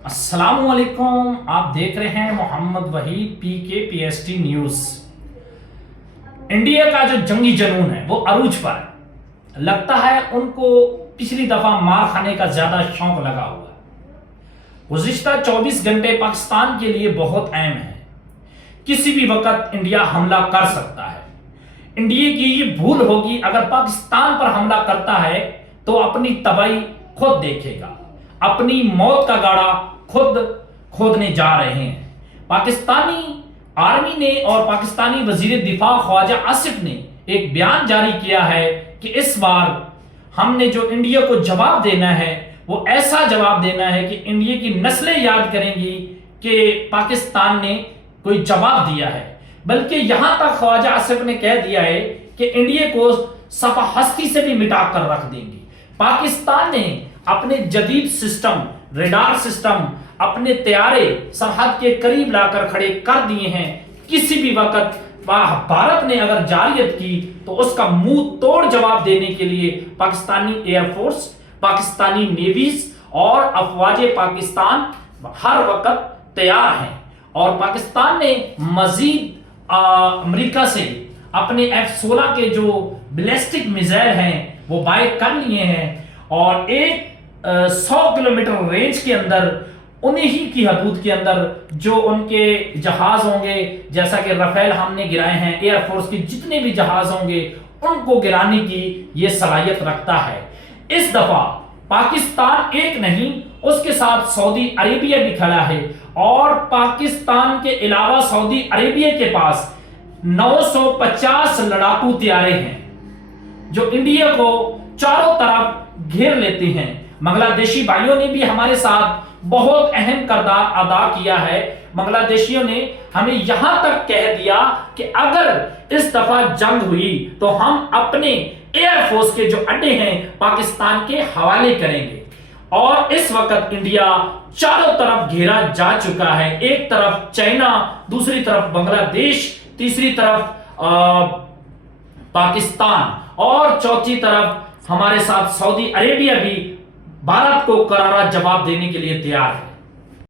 अस्सलाम वालेकुम। आप देख रहे हैं Mohammad Waheed PKPST news. India का जो जंगी जनून है वो अरूज पर है। लगता है उनको पिछली दफा मार खाने का ज्यादा शौक लगा हुआ है। गुज़िश्ता 24 घंटे पाकिस्तान के लिए बहुत अहम है। किसी भी वक्त इंडिया हमला कर सकता है। इंडिया की ये भूल होगी अगर पाकिस्तान पर हमला करता है तो अपनी तबाही खुद देखेगा, अपनी मौत का गाड़ा खुद खोदने जा रहे हैं। पाकिस्तानी आर्मी ने और पाकिस्तानी वजीर दिफा ख्वाजा आसिफ ने एक बयान जारी किया है कि इस बार हमने जो इंडिया को जवाब देना है वो ऐसा जवाब देना है कि इंडिया की नस्लें याद करेंगी कि पाकिस्तान ने कोई जवाब दिया है। बल्कि यहां तक ख्वाजा आसिफ ने कह दिया है कि इंडिया को सफा हस्ती से भी मिटा कर रख देंगे। पाकिस्तान ने अपने जदीद सिस्टम, रेडार सिस्टम, अपने तैयारे सरहद के करीब लाकर खड़े कर दिए हैं। किसी भी वक्त भारत ने अगर जारियत की तो उसका मुंह तोड़ जवाब देने के लिए पाकिस्तानी एयरफोर्स, पाकिस्तानी नेवीज और अफवाज पाकिस्तान हर वक्त तैयार हैं। और पाकिस्तान ने मजीद अमेरिका से अपने F-16 के जो बैलिस्टिक मिसाइल हैं वो बाय कर लिए हैं और एक 100 किलोमीटर रेंज के अंदर, उन्हीं की हदूद के अंदर जो उनके जहाज होंगे, जैसा कि राफेल हमने गिराए हैं, एयरफोर्स के जितने भी जहाज होंगे उनको गिराने की ये सलाहियत रखता है। इस दफा पाकिस्तान एक नहीं, उसके साथ सऊदी अरेबिया भी खड़ा है और पाकिस्तान के अलावा सऊदी अरेबिया के पास 950 लड़ाकू तैयारे हैं जो इंडिया को चारों तरफ घेर लेते हैं। बांग्लादेशी भाइयों ने भी हमारे साथ बहुत अहम किरदार अदा किया है। बांग्लादेशियों ने हमें यहां तक कह दिया कि अगर इस दफा जंग हुई तो हम अपने एयरफोर्स के जो अड्डे हैं पाकिस्तान के हवाले करेंगे। और इस वक्त इंडिया चारों तरफ घेरा जा चुका है। एक तरफ चाइना, दूसरी तरफ बांग्लादेश, तीसरी तरफ पाकिस्तान और चौथी तरफ हमारे साथ सऊदी अरेबिया भी भारत को करारा जवाब देने के लिए तैयार है।